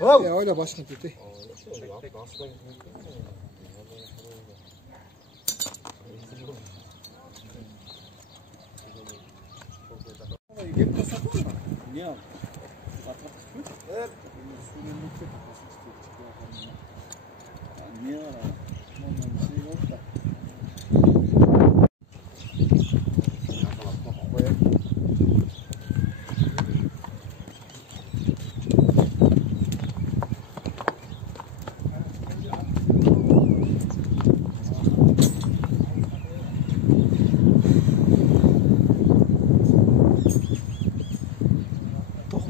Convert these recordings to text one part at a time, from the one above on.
Öyle başını tut. Gel kasapı mı? Niye al? Evet. Niye var abi? Bir şey yok da.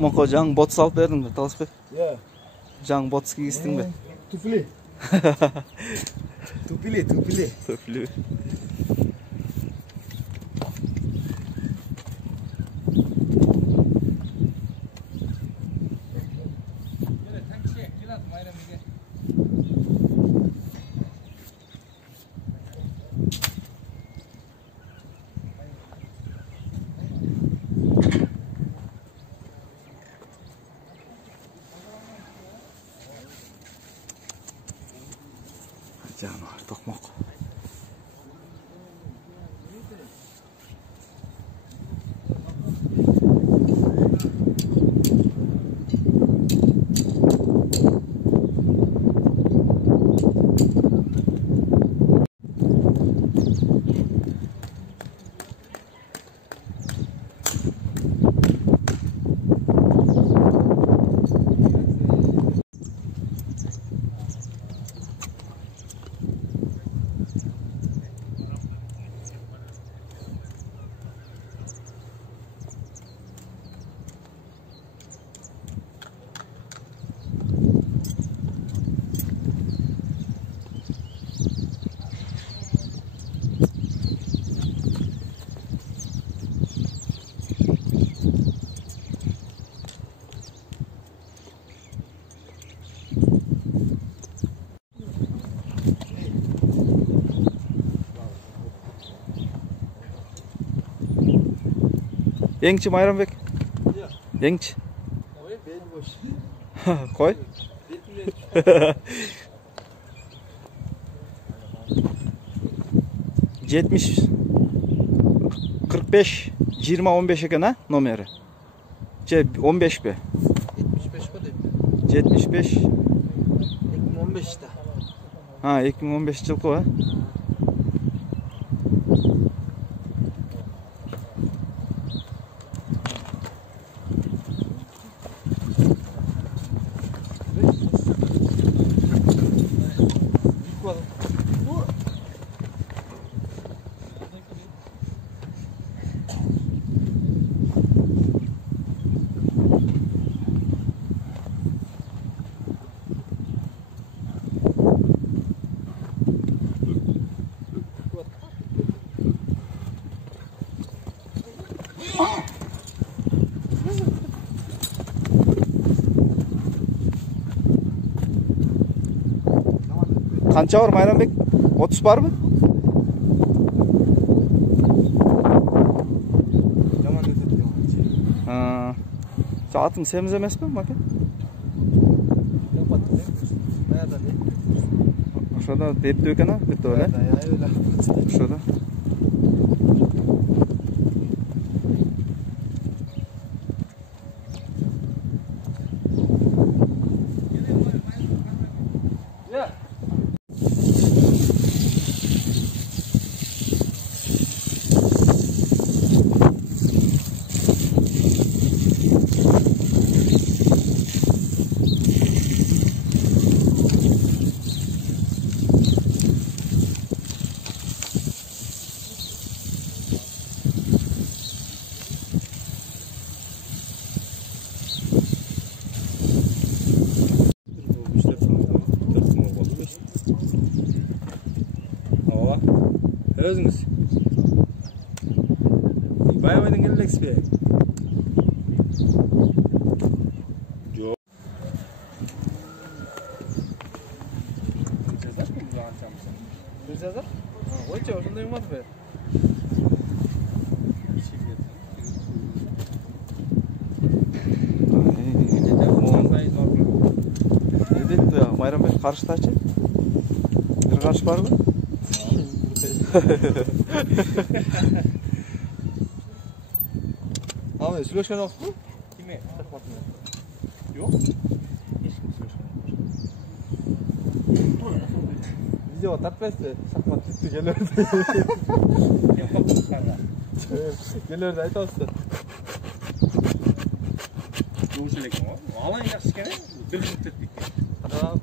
Moko жаң бот салып бердің бе, Таласбек? Иә. Жаң бот кигіздің бе? Туфли. Туфли. Туфли. Жануар тоқмақ. Yengçi Mayranbek. Yengçi. Koy. 70 45 20 15 ekan ha nomeri. 15 be. 75 mi dedi? 75 2015'te. Ha 2015 yılki o ha. Kança var Mayranbek? 30 var mı? Ha. Saatın semiz emes mi bakın? Şurada deyip diyor kana, bitti öyle. Şurada. Özünüz. Bayağı oynayın Alex Bey. Yok. Cezar mı bu ançamsa? Bir cezar? Ha, o içe orada yumaz be. Bayram Bey karıştaçı. Bir karış var mı? Abi Süloşkan yok mu? Kime? Yok. Hiç kim söylüyor? Video tartmaysa şahmat bitti gelirdi. Yapalım sana. Gelirdi aytapsın. Doğuşuluk mu? Alan yaxshi ekan. Bir muddat bitgan. Tamam.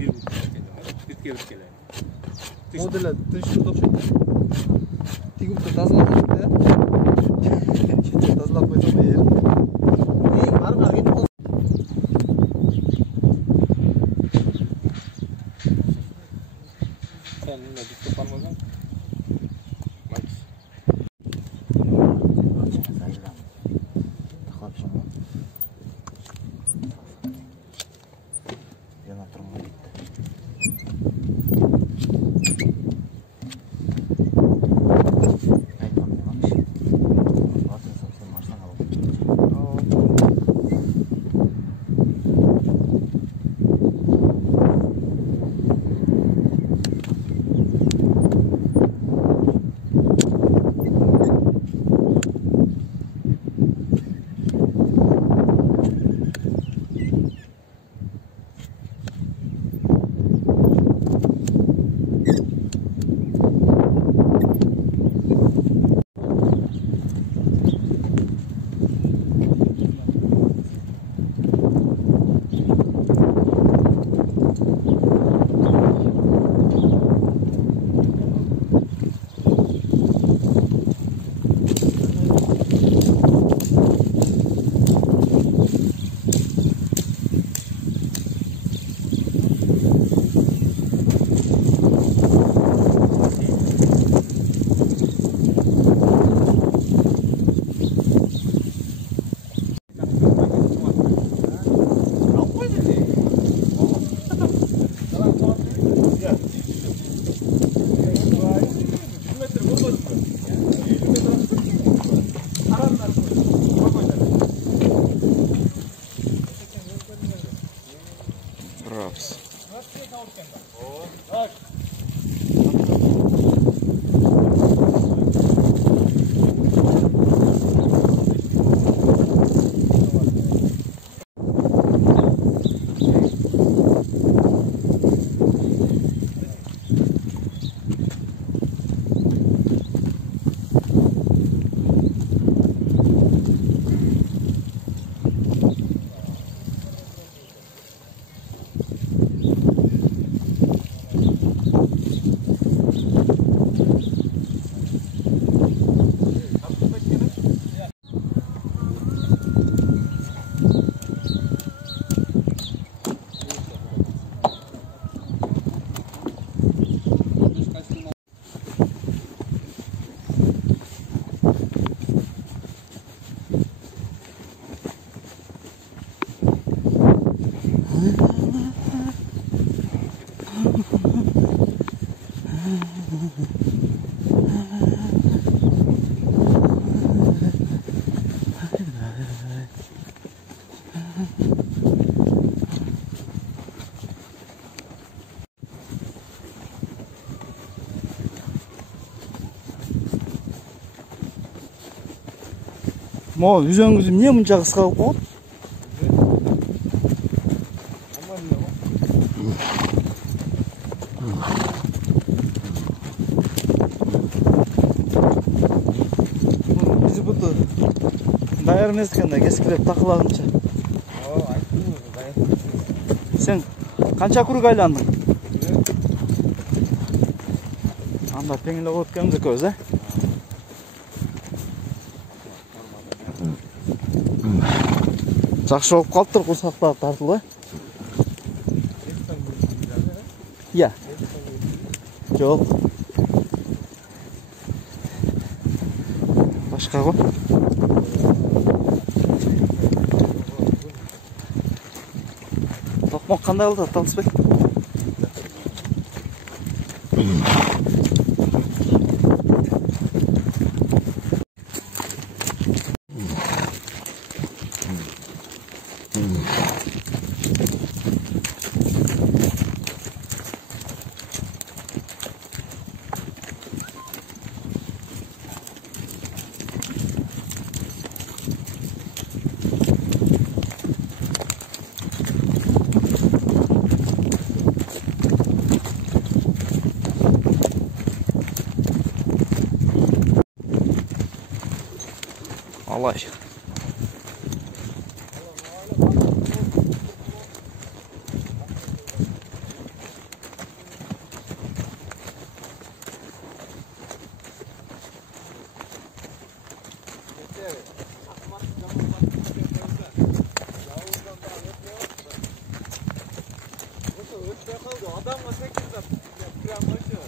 Bir muddat bitgan. Bitgan. Modeli tüşürde okşaydı. Tigimde tazalamaydı ya. Kesin tazalap koysam yer. Ey var mı? Git ol. Sen ne bitti parmağın? Maç. Yana turma gitti. Raps. Mo yüzüңүз эмне мынча кыска болуп калат? Биз буту даяр эмес экен да кескилеп такылагынча. Сен канча круг айландың? Анда тең эле болуп кеткенбиз экөөбүз, э? Жакшы болуп калыптыр курсактагы тартылуу, э? Iya. Жок. Башка го. Токмок кандай болду, Талысбек? Ой. Adamla 8'de krem başlıyor.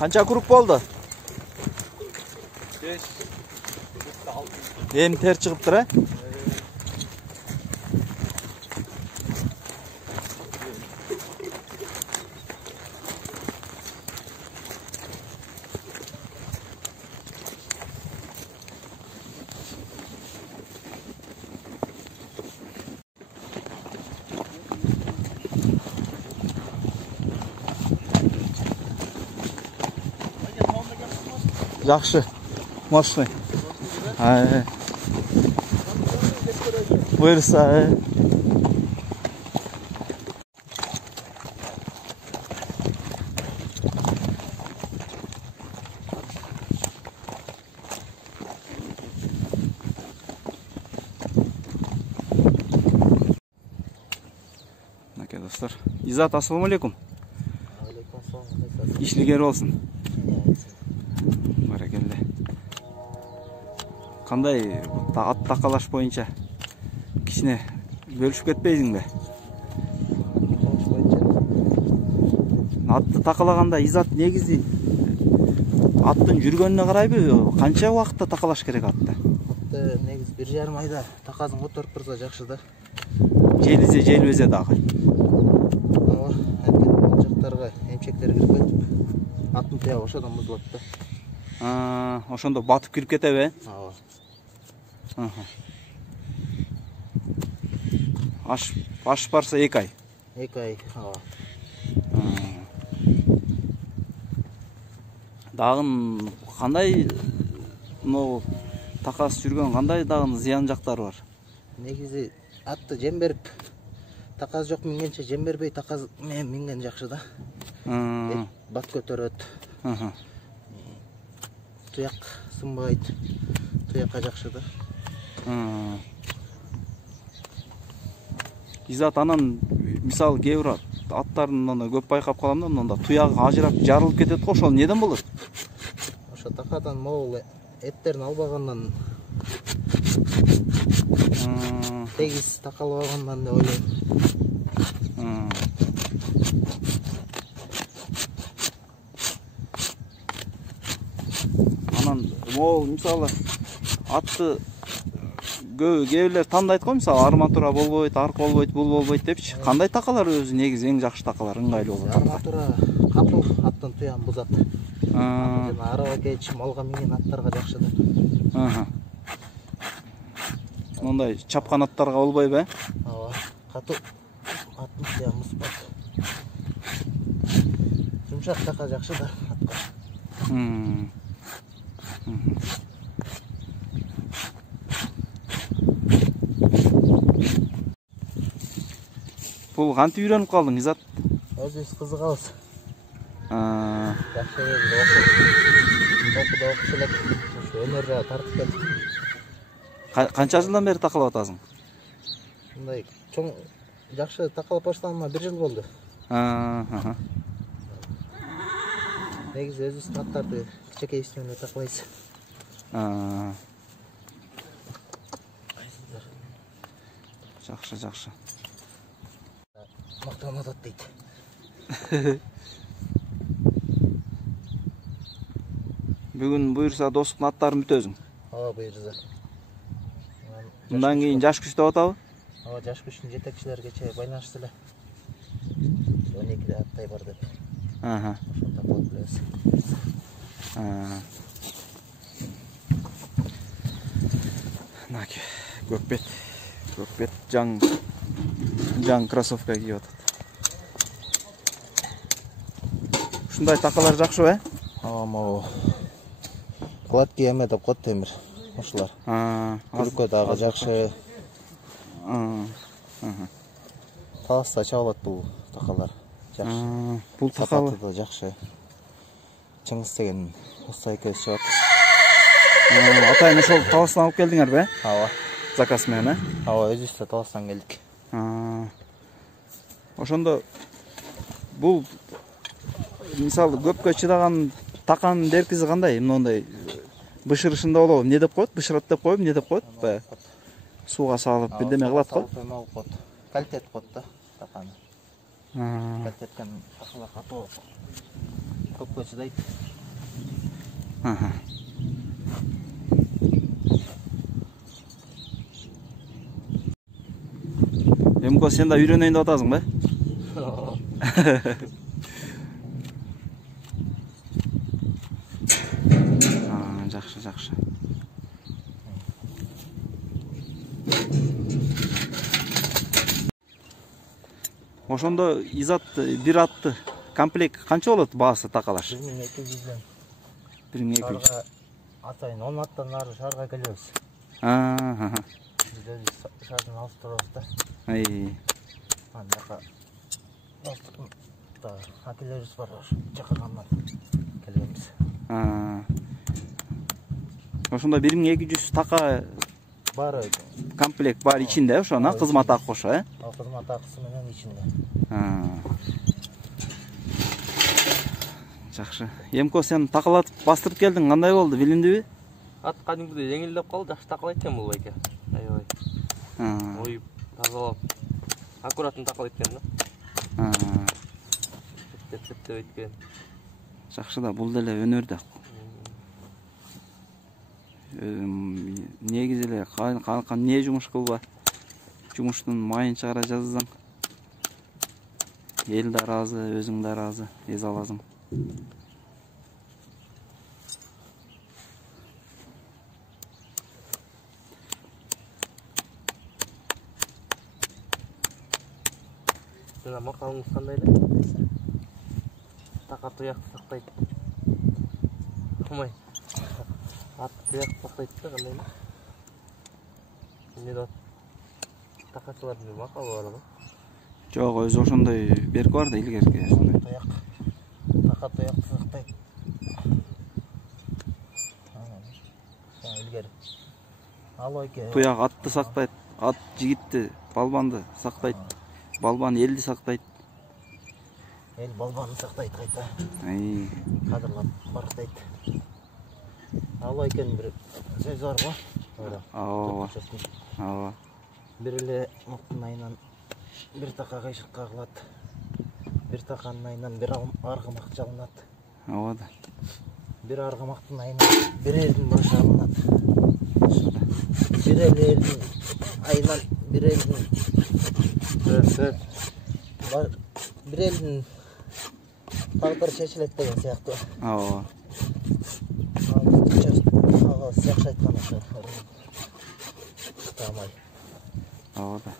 Qancha kuruq bo'ldi? 5. Hem ter chiqibdir a? Yaxshi. Mashina. Ha. Buyursa. Aka dostlar. İzzat, assalomu alaykum. Aleykümselam. İşliger olsun. Barakalla. Qanday at taqalash boyuncha kishini bölüşüp ketpeysingmi? Atты taqalaganda İzzat negizi аттын жүргөнүнө карайбы? Канча убакытта тaqalash керек атты? Негиз 1,5 айда тақазын отуруп турса жакшы да. Желбезе дагы. Ооба, анткени бул жактарга эмчектер кирип кетип, аттын туягы ошодон бузулат да. Ошондо батып кирип кетеби? Ооба. Аш барса 2 ай. 2 ай, ооба. Дагы кандай могу такас жүргөн кандай дагы зыян жактары бар? Негизи атты жем берип, таказ жок мингенче жем бербей таказ менен минген жакшы да. Бат көтөрөт. Туяк сынбайт. Туякка жакшы да. İzzat, анан мисалы кээ бир аттарын көп байкап калам да, мында туягы ажырап жарылып кетет го, ошол неден болот? Ошо такадан могул эттерин албагандан, тегиз такалбагандан деп ойлойм. Анан могул мисалы атты кээ бирлер тандайт го, мисалы арматура болбойт, арк болбойт, бул болбойт депчи. Кандай такалар өзү негизи эң жакшы такалар, ыңгайлуу болот? Арматура капыл аттын туягын бузат. Жана араба кеч малга минген аттарга жакшы да. Мондай чапкан аттарга болбойбу? Ооба, катуу аттын туягын бузбайт. Жумшак така жакшы да атка. Бул кантип үйрөнүп калдың, Иззат? Өзүбүз кызыгабыз. Жакшы окуп элек өнөр жагы тартып келдик. Канча жылдан бери такалап атасың? Мындай чоң жакшы такалап баштаганыма 1 жыл болду. Негизи өзүбүздүн аттарды кичинекейибизден эле такалайбыз. Жакшы. Мактан атат дейт. Бүгүн буйрса достуктун аттарын бүтөсүң. Ооба, буйрса. Мындан кийин жаш күчтөп атабы? Ооба, жаш күчтүн жетекчилерге байланышты эле. 12'de аттай бар деп. Ошондо болуп билебиз. Мынаки көкбет жаң кроссовка кийип атат. Ушундай такалар жакшы э? Могу гладкий эме деп коет темир ушулар. Күлкө дагы жакшы. Таласта чабылат бул такалар. Жакшы. Бул такалы да жакшы. Чыңгыз деген уста экөөбүз чабат. Атайын ошол Таластан алып келдиңер бе? Ооба. Заказ менен, Ооба, өзүбүз да Таластан келдик. Ошондо бул мисалы көпкө чыдаган таканын деркизи кандай? Мындай бышырышында болобу? Эмне деп коет? Бышырат деп коебу, эмне деп коет? Баягы сууга салып бирдеме кылат го. Калитет коет да таканы. Калитеткен такалар катуу көпкө чыдайт. Эмко сен да үйрөнөйүн деп атасың бе? Жакшы. Ошондо изат бир атты комплект канча болот баасы такалар? 1200. 1200. Атайын 10 аттан ары шаарга келебиз. Биз шаардын алып турабыз да. Андaka достуктун да акелерибиз бар, чакыргандан келебиз. Ошондо 1200 така бар комплект бар ичинде, ошону кызмат акы кошо, э? Кызмат акысы менен ичинде. Жакшы. Эмко сен такалатып бастырып келдиң, кандай болду, билимдиби? Ат кадимгидей жеңилдеп калды, жакшы такалайт экен бул байке. Аябай. Оюп, тазалап, аккуратный такалайт экен да. Септеп өткөн. Жакшы да, бул деле өнөр да. Негизи эле не жумуш кылба. Жумуштун майын чыгара жазсаң, эл да ыраазы, өзүң да ыраазы, эз аласың. Сен макалыңыз кандай эле? Така туякты сактайт. Кумай. Ат туякты сактайт да кандай эле? Эмне деп такачылардын макалы бар го? Жок, өзү ошондой берки бар да илгерки ошондой. Туяк. Така туякты сактайт. Илгери. Алойке. Туяк атты сактайт, ат жигитти, балбанды сактайт. Балбан элди сактайт. Эл балбанды сактайт кайта. Кадырлап барктайт. Алойкен бир сөз бар го. Ооба. Бир эле муктун айынан бир така кайшык кагылат. Бир таканын айынан бир аргымак жалынат. Ооба да. Бир аргымактын айынан бир элдин башы алынат. Бир элдин айынан бир элдин бир элдин тагдыры чечилет деген сыяктуу. Ооба. Ага, сыяк айткан ошо. Тамай. Ооба да.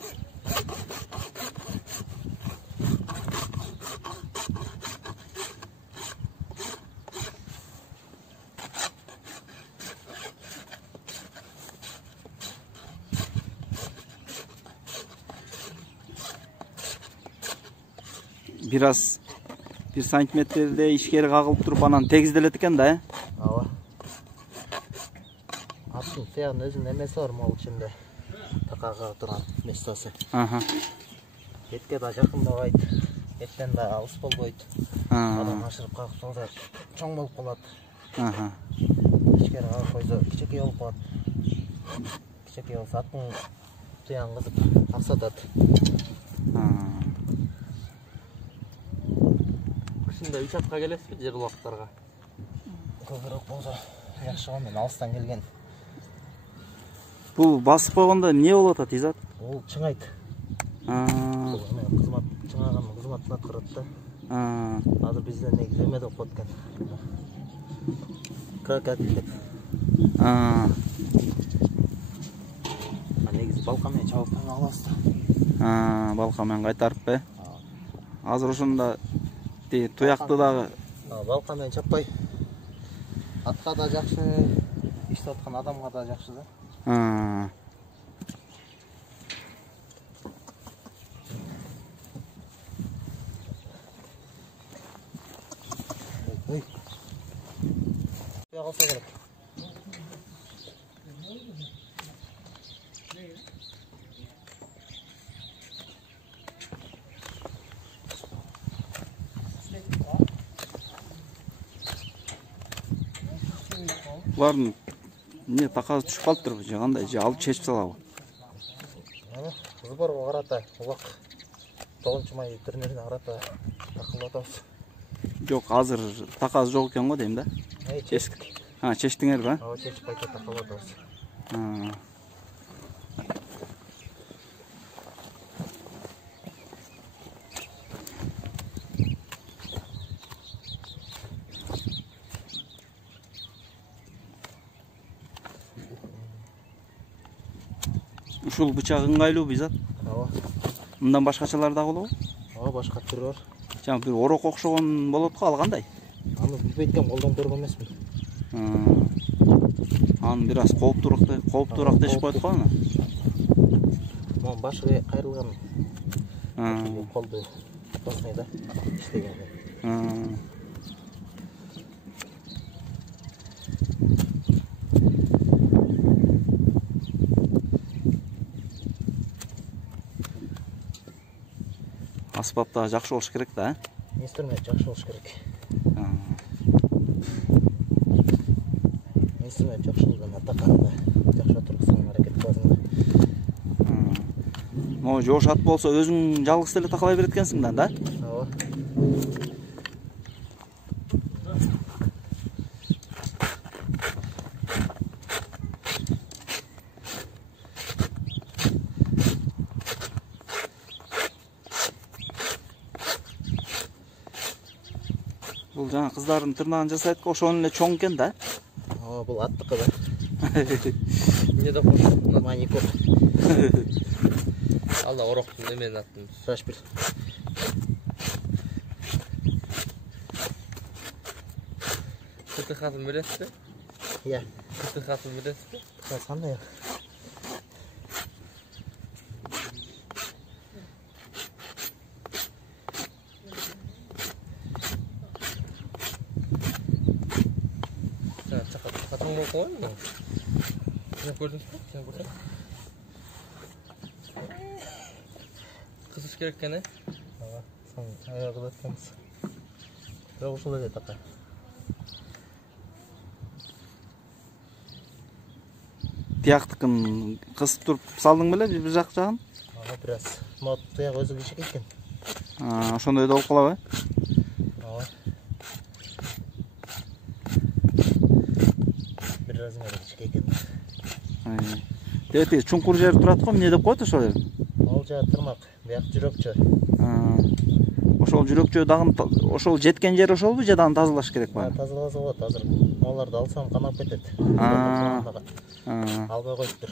Bir santimetrede işkeri kagılıp durup anan tegizdelet eken da, he? Ооба. Аттын сыягынын өзүнүн эмеси бар могул ичинде. Такага турган местосы. Этке да жакындабайт. Эттен да алыс болбойт. Адам ашырып кагып салса чоң болуп калат. Ичкери кагып койсо кичинекей болуп калат. Кичинекей болсо аттын туягын кызып аксатат. Кышында 3 атка келесизби жер булактарга? Көбүрөөк болсо жакшы го, мен алыстан келген. Бул басып койгондо эмне болуп атат, Изат? Бул чыңайт. Кызмат чыңаганын кызматын аткарат да. Азыр бизде негизи эме деп коет экен. Крокодил деп. негизи балка менен чабып алабыз да. Балка менен кайтарып бе? Азыр ошондо туякты дагы балка менен чаппай атка да жакшы, иштеп аткан адамга да жакшы да. Туя калса керек. булардын эмне такасы түшүп калыптырбы же кандай, же алып чечип салабы? Сборго карата улак 9-май турнирине карата такылып атабыз. Жок, азыр такасы жок экен го дейм да. Чечтик. Чечтиңер ба? Чечип кайта такылып атабыз. Ушул бычак ыңгайлуу зат. Мындан башкачалар да болобу? Башка түрү бар. Жаңы бир орок окшогон болот го, ал кандай? Аны билбейт экенмин, колдон көргөн эмесмин. Аны бир аз кооптуураак дешип коет го аны. Монун башы кайрылган. Колду басмай да иштеген. Аспап да жакшы болуш керек да, Инструмент жакшы болуш керек. Инструмент жакшы болгондо таканда жакшы отургузганга аракет кыласың да. Могу жоош ат болсо өзүң жалгыз эле такалай берет экенсиң да? Бул жаңа кыздардын тырнагын жасайт го, ошонун эле чоң экен да? Бул аттыкы да. Эмне деп коет? Маникюр. Алла ороктун эменин атын. Рашпил. Сертификатын бересизби? Иә. Сертификатын бересизби? Кандай? Katang mau koin nggak? Yang kurang, yang kurang. Khusus kira kan ya? Ayo kita tens. Berapa sudah dia tak? Тияктыкын кысып туруп салдың беле бир жак жагын? Бираз. Мот тияк өзү кичик экен. Ошондой да болуп калабы? Бираз кичик экен. Дети чуңкур жер турат го, эмне деп коет ошол жер? Ал жер тырмак, бияк жүрөкчө. Ошол жүрөкчө дагы ошол жеткен жер ошолбу же дагы тазалаш керек ба? Тазаласа болот азыр. Аларды алсам канап кетет. Албай коюптур.